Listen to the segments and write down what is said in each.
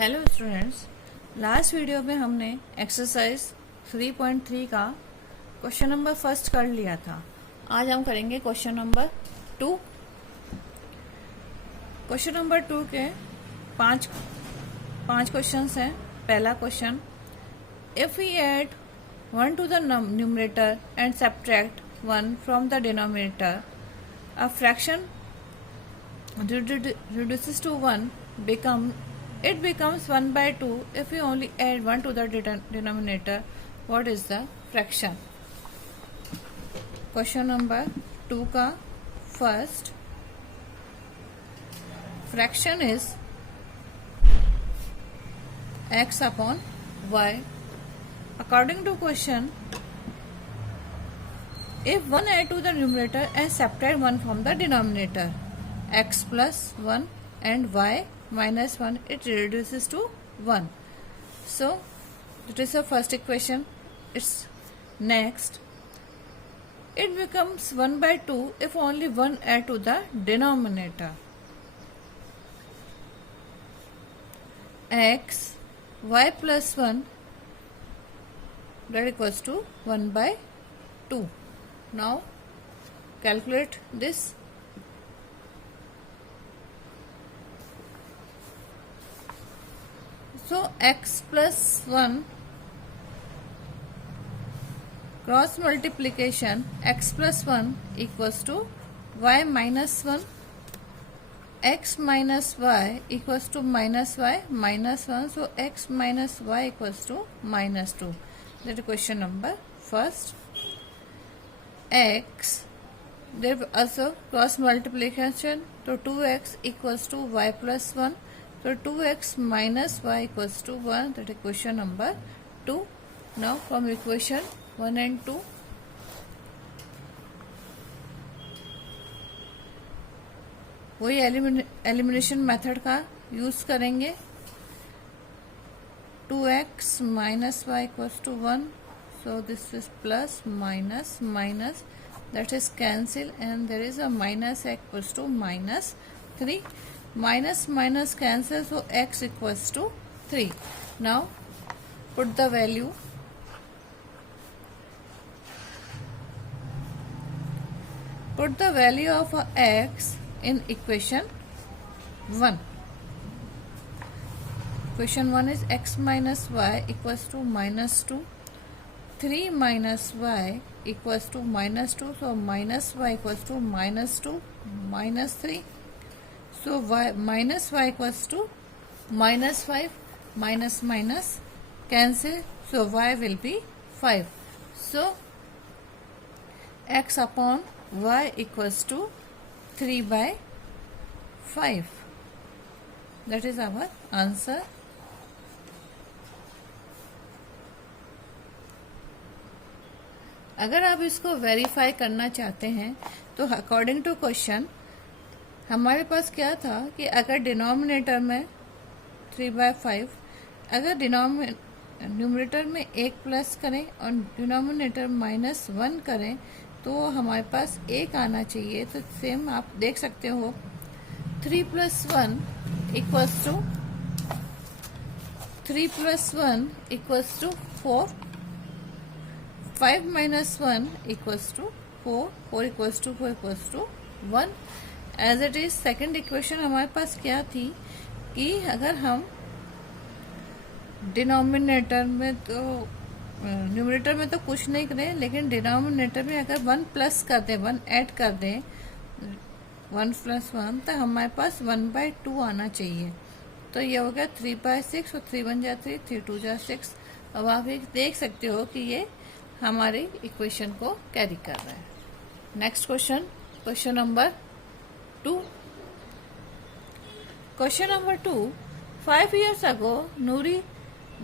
Hello students, last video में हमने exercise 3.3 का क्वेश्चन नंबर फर्स्ट कर लिया था। आज हम करेंगे क्वेश्चन नंबर 2। क्वेश्चन नंबर 2 के पांच क्वेश्चंस हैं। पहला question, if we add 1 to the numerator and subtract 1 from the denominator, a fraction reduces to 1 becomes 1 by 2 if we only add 1 to the denominator. What is the fraction? Question number 2 का first, fraction is x upon y. According to question, if 1 add to the numerator and subtract 1 from the denominator, x plus 1 and y minus 1, it reduces to 1. So that is the first equation. It's next, it becomes 1 by 2 if only 1 add to the denominator. X y plus 1, that equals to 1 by 2. Now calculate this. So x plus 1 cross multiplication, x plus 1 equals to y minus 1, x minus y equals to minus y minus 1. So x minus y equals to minus 2. That is question number first. X, there also cross multiplication, so 2x equals to y plus 1. So 2x minus y equals to 1. That is question number 2. Now from equation 1 and 2, वही elimination method का use करेंगे. 2x minus y equals to 1. So this is plus minus minus, that is cancel, and there is a minus x equals to minus 3. Minus minus cancel, so x equals to 3. Now put the value. Put the value of x in equation 1. Equation 1 is x minus y equals to minus 2. 3 minus y equals to minus 2. So minus y equals to minus 2 minus 3. So y minus y equals to minus 5. Minus minus cancel, so y will be 5. So x upon y equals to 3 by 5. That is our answer. अगर आप इसको verify करना चाहते हैं तो according to question हमारे पास क्या था कि अगर डिनोमिनेटर में 3/5, अगर न्यूमरेटर में 1 प्लस करें और डिनोमिनेटर -1 करें तो हमारे पास 1 आना चाहिए. तो सेम आप देख सकते हो, 3 + 1 equals to 4. 5 - 1 equals to 4. 4 equals to 4 equals to 1. As it is second equation हमारे पास क्या थी कि अगर हम डिनोमिनेटर में तो न्यूमरेटर में तो कुछ नहीं करें, लेकिन डिनोमिनेटर में अगर 1 प्लस कर दें, 1 ऐड कर दें, 1 + 1, तो हमारे पास 1/2 आना चाहिए. तो ये हो गया 3/6 और 3 1 जा 3, 3 2 जा 6. अब आप देख सकते हो कि ये हमारी इक्वेशन को कैरी कर रहा है. Next question, question number 2. Question number 2. 5 years ago, Noori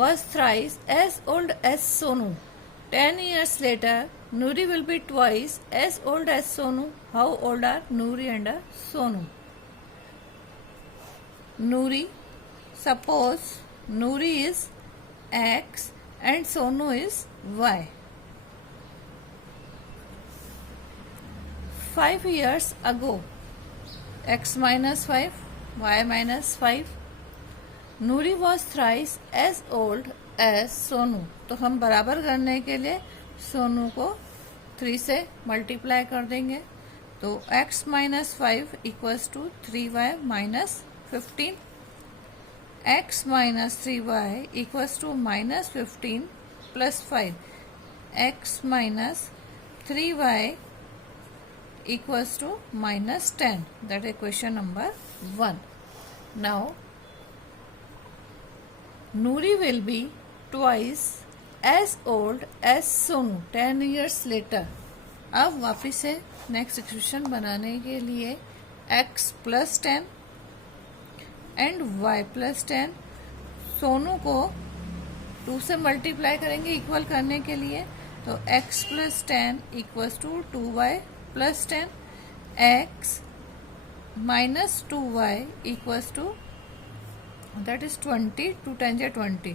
was thrice as old as Sonu. 10 years later, Noori will be twice as old as Sonu. How old are Noori and Sonu? Noori, suppose Noori is X and Sonu is Y. 5 years ago, x minus 5, y minus 5. Noori was thrice as old as Sonu. तो हम बराबर करने के लिए सोनू को 3 से multiply कर देंगे। तो x minus 5 equals to 3y minus 15। x minus 3y equals to minus 15 plus 5। x minus 3y equals to minus 10. That is question number 1. Now, Noori will be twice as old as Sonu 10 years later. अब वापिस से next equation बनाने के लिए x plus 10 and y plus 10, Sonu को 2 से multiply करेंगे equal करने के लिए। तो x plus 10 equals to 2y plus 10, x minus 2y equals to that is 20, 2 10 जा 20,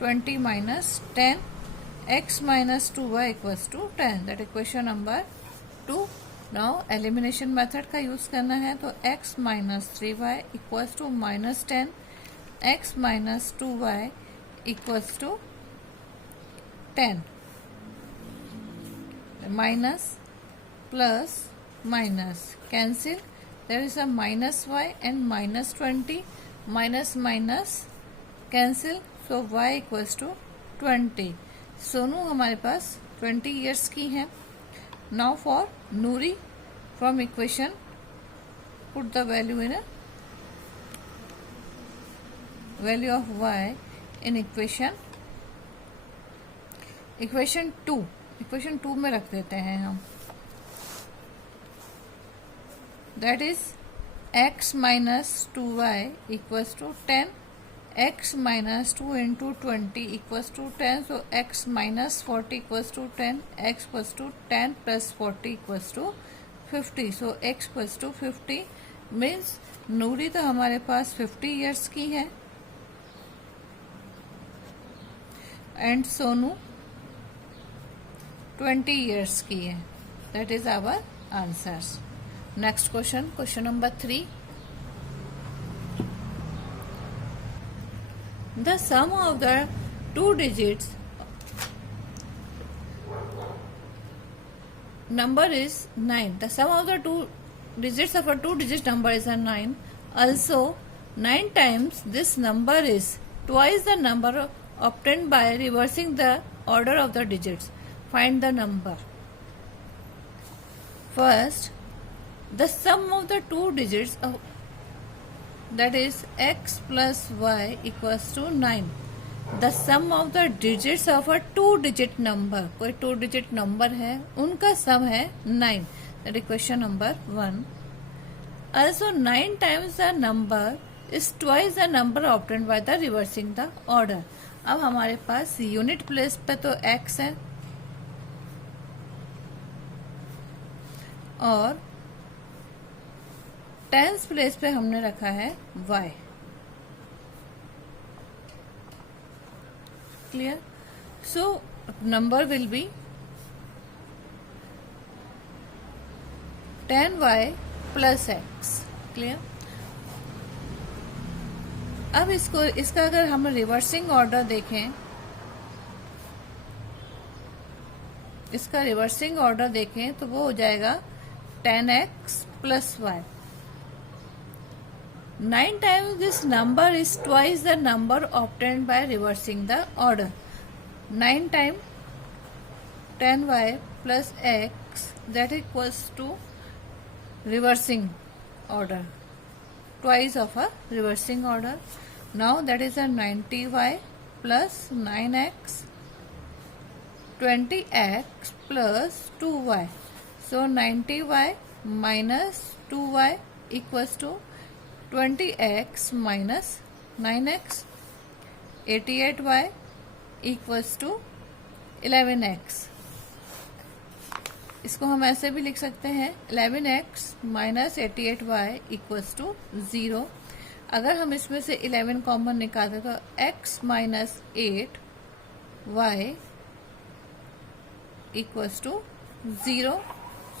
20 minus 10, x minus 2y equals to 10। That is question number 2। Now elimination method का use करना है। तो x minus 3y equals to minus 10, x minus 2y equals to 10, minus plus minus cancel, there is a minus y and minus 20, minus minus cancel, so y equals to 20। Sonu हमारे पास 20 years की है। Now for Noori, from equation put the value in a value of y in equation 2। equation 2 में रख देते हैं हम। That is x minus 2y equals to 10, x minus 2 into 20 equals to 10, so x minus 40 equals to 10, x equals to 10 plus 40 equals to 50, so x equals to 50 means नूरी तो हमारे पास 50 years की है and Sonu 20 years की है। That is our answers. Next question, question number 3. The sum of the two digits number is 9. The sum of the two digits of a two-digit number is a 9. Also, 9 times this number is twice the number obtained by reversing the order of the digits. Find the number. First, the sum of the two digits of that is x plus y equals to 9. The sum of the digits of a two-digit number, कोई two-digit number है उनका sum है 9. That is question number 1. Also 9 times the number is twice the number obtained by the reversing the order. अब हमारे पास unit place पे तो x है और टेंस प्लेस पे हमने रखा है y। Clear? So number will be 10y plus x। Clear? अब इसका अगर हम रिवर्सिंग ऑर्डर देखें, इसका रिवर्सिंग ऑर्डर देखें तो वो हो जाएगा 10x plus y। 9 times this number is twice the number obtained by reversing the order. 9 times 10y plus x, that equals to reversing order, twice of a reversing order. Now that is a 90y plus 9x, 20x plus 2y. So 90y minus 2y equals to 20x minus 9x, 88y equals to 11x. इसको हम ऐसे भी लिख सकते हैं 11x minus 88y equals to 0। अगर हम इसमें से 11 कॉमन निकालते तो x minus 8y equals to 0।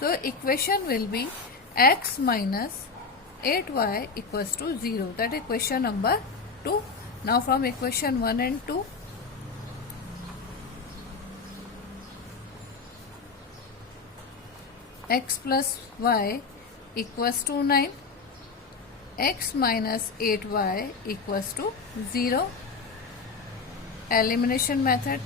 So equation will be x minus 8y equals to 0. That is question number 2. Now from equation 1 and 2, x plus y equals to 9, x minus 8y equals to 0. Elimination method,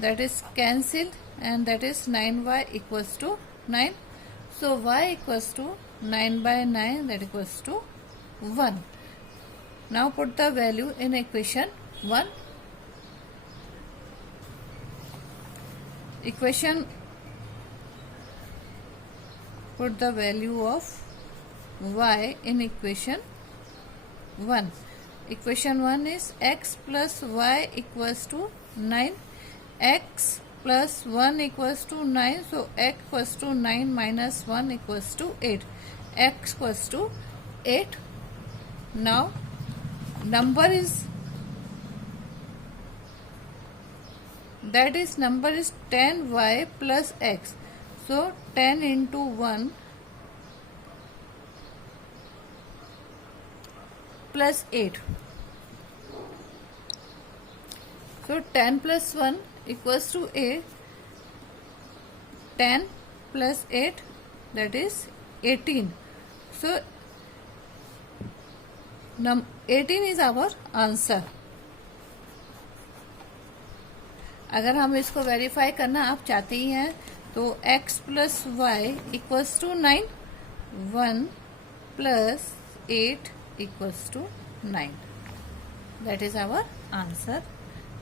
that is cancelled, and that is 9y equals to 9. So y equals to 9 by 9, that equals to 1. Now put the value in equation 1. Put the value of y in equation 1. Equation 1 is x plus y equals to 9. X plus 1 equals to 9. So x equals to 9 minus 1 equals to 8. X equals to 8. Now number is 10y plus x. So 10 into 1 plus 8. So 10 plus 1 equals to 8. 10 plus 8, that is 18. So 18 is our answer. अगर हम इसको verify करना आप चाहते ही हैं तो x plus Y equals to 9, 1 plus 8 equals to 9. That is our answer.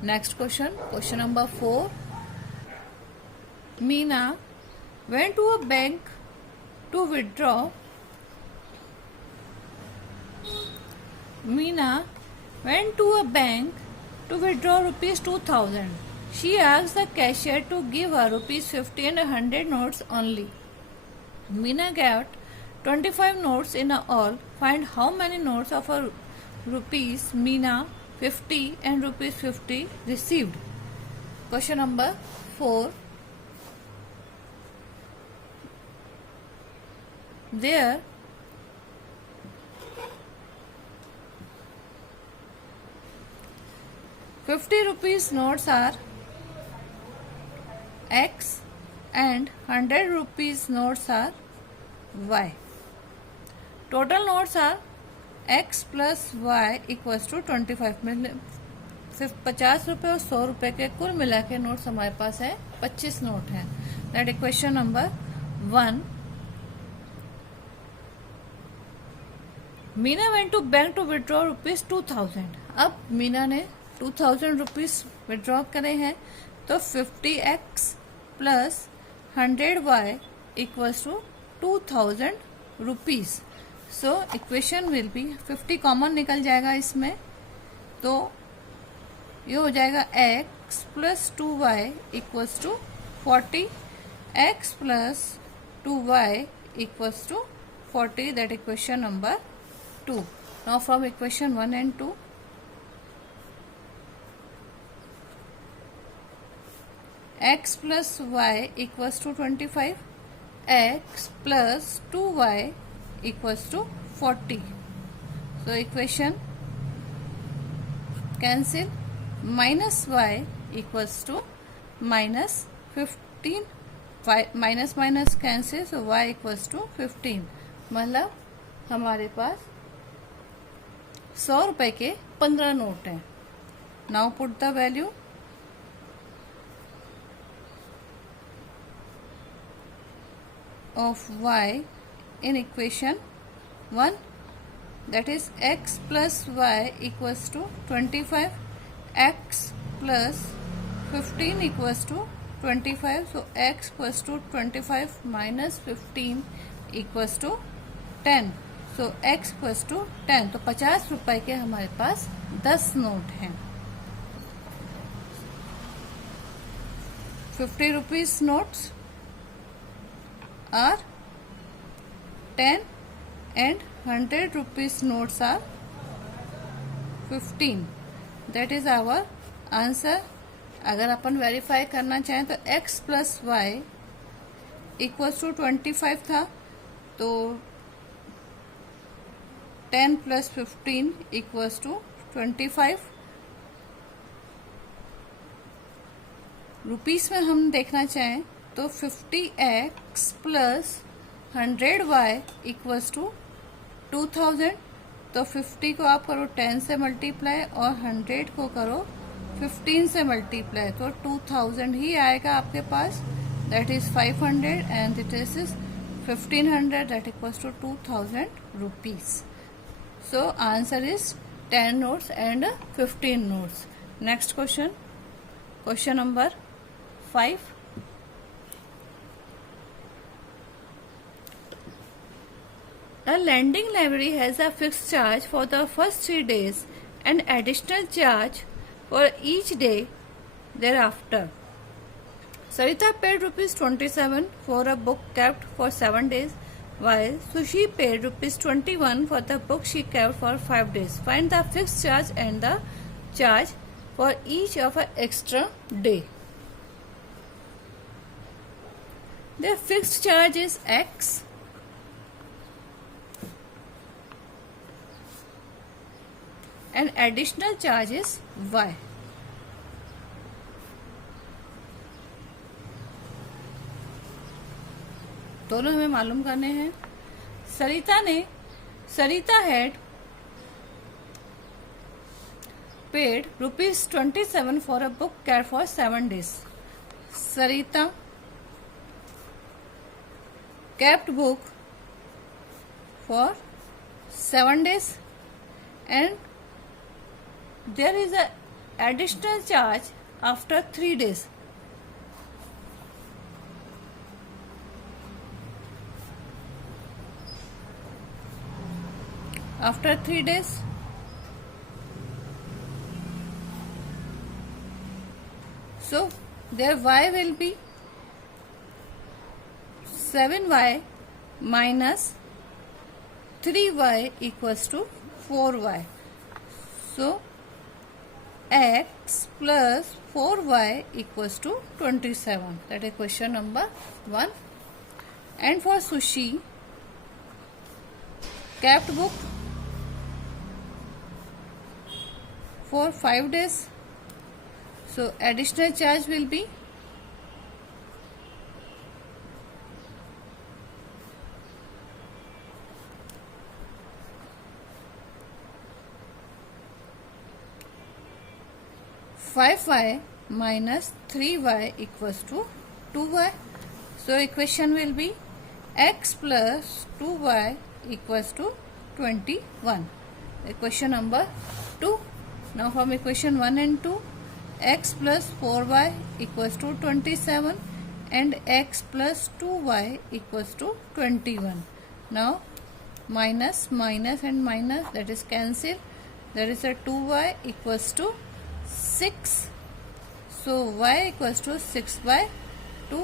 Next question number 4. Meena went to a bank to withdraw. Meena went to a bank to withdraw rupees 2000. She asked the cashier to give her rupees 50 and 100 notes only. Meena got 25 notes in all. Find how many notes of her rupees Meena 50 and rupees 50 received. Question number 4. There 50 rupees notes are X and 100 rupees notes are Y. Total notes are X plus Y equals to 25. सिर्फ 50 रुपये और 100 रुपये के कुल मिला के notes हमारे पास है 25 नोट हैं. That is question number 1. Meena went to bank to withdraw rupees 2000. अब मीना ने 2000 रुपीज विड्रॉ करे हैं तो 50x plus 100y equals to 2000 rupees. So equation will be 50 common निकल जाएगा इसमें तो ये हो जाएगा x plus 2y equals to 40. x plus 2y equals to 40. That equation number 2. Now from equation 1 and 2, x plus y equals to 25, x plus 2y equals to 40. So equation cancel. Minus y equals to minus 15. Minus minus cancel. So y equals to 15. मतलब हमारे पास 100 रुपए के 15 note हैं. Now put the value of y in equation 1, that is x plus y equals to 25, x plus 15 equals to 25. So x equals to 25 minus 15 equals to 10. So x equals to 10. तो 50 रुपए के हमारे पास 10 note हैं. 50 rupees notes are 10 and 100 rupees notes are 15. That is our answer. अगर अपन verify करना चाहें तो x plus Y equals to 25 था तो 10 प्लस 15 इक्वल्स टू 25 रुपीस में हम देखना चाहें तो 50x plus 100y equals to 2000। तो 50 को आप करो 10 से मल्टीप्लाई और 100 को करो 15 से मल्टीप्लाई, तो 2000 ही आएगा आपके पास, that is 500 and it is 1500 that equals to 2000 rupees. So answer is 10 notes and 15 notes. Next question, question number 5. A lending library has a fixed charge for the first 3 days and additional charge for each day thereafter. Sarita paid ₹27 for a book kept for 7 days, while Sushi paid ₹21 for the book she kept for 5 days. Find the fixed charge and the charge for each of an extra day. The fixed charge is X. And additional charge is Y. दोनों हमें मालूम करने हैं। सरिता had paid ₹27 for a book kept for 7 days. Sarita kept book for 7 days and there is a additional charge after 3 days. After 3 days, so their y will be 7y minus 3y equals to 4y. So x plus 4y equals to 27. That is question number 1. And for Sushi, kept book for 5 days. So additional charge will be (5y minus 3y equals to 2y). So equation will be x plus 2y equals to 21. Equation number 2. Now from equation 1 and 2, x plus 4y equals to 27 and x plus 2y equals to 21. Now minus and minus, that is cancel. There is a 2y equals to 6. So y equals to 6 by 2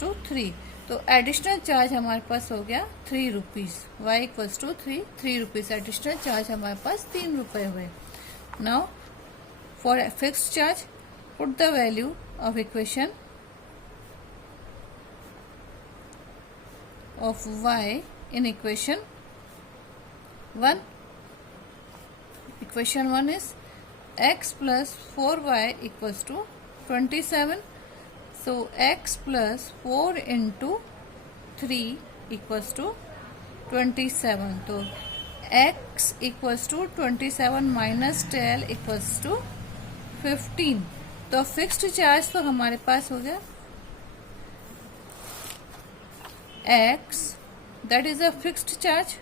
to 3. तो additional charge हमारे पास हो गया 3 rupees. y equals to 3 rupees additional charge हमारे पास 3 रुपए हुए। Now for fixed charge put the value of equation of y in equation 1. Equation 1 is x plus 4y equals to 27. So x plus 4 into 3 equals to 27. So x equals to 27 minus 12 equals to 15. तो fixed charge तो हमारे पास हो गया x, that is a fixed charge,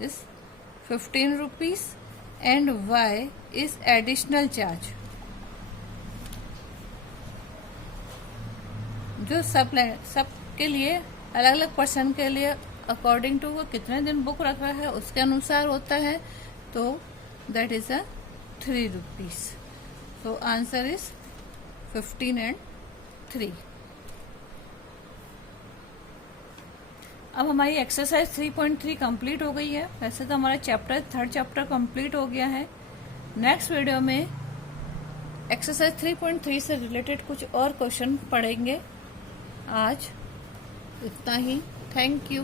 is 15 rupees and y is additional charge. जो सब के लिए अलग अलग पर्सन के लिए अकॉर्डिंग टू वो कितने दिन बुक रख रहा है उसके अनुसार होता है, तो that is a 3 rupees. So answer is 15 and 3। अब हमारी एक्सरसाइज 3.3 कंप्लीट हो गई है। वैसे तो हमारा थर्ड चैप्टर कंप्लीट हो गया है। नेक्स्ट वीडियो में एक्सरसाइज 3.3 से रिलेटेड कुछ और क्वेश्चन पढ़ेंगे। आज इतना ही। Thank you.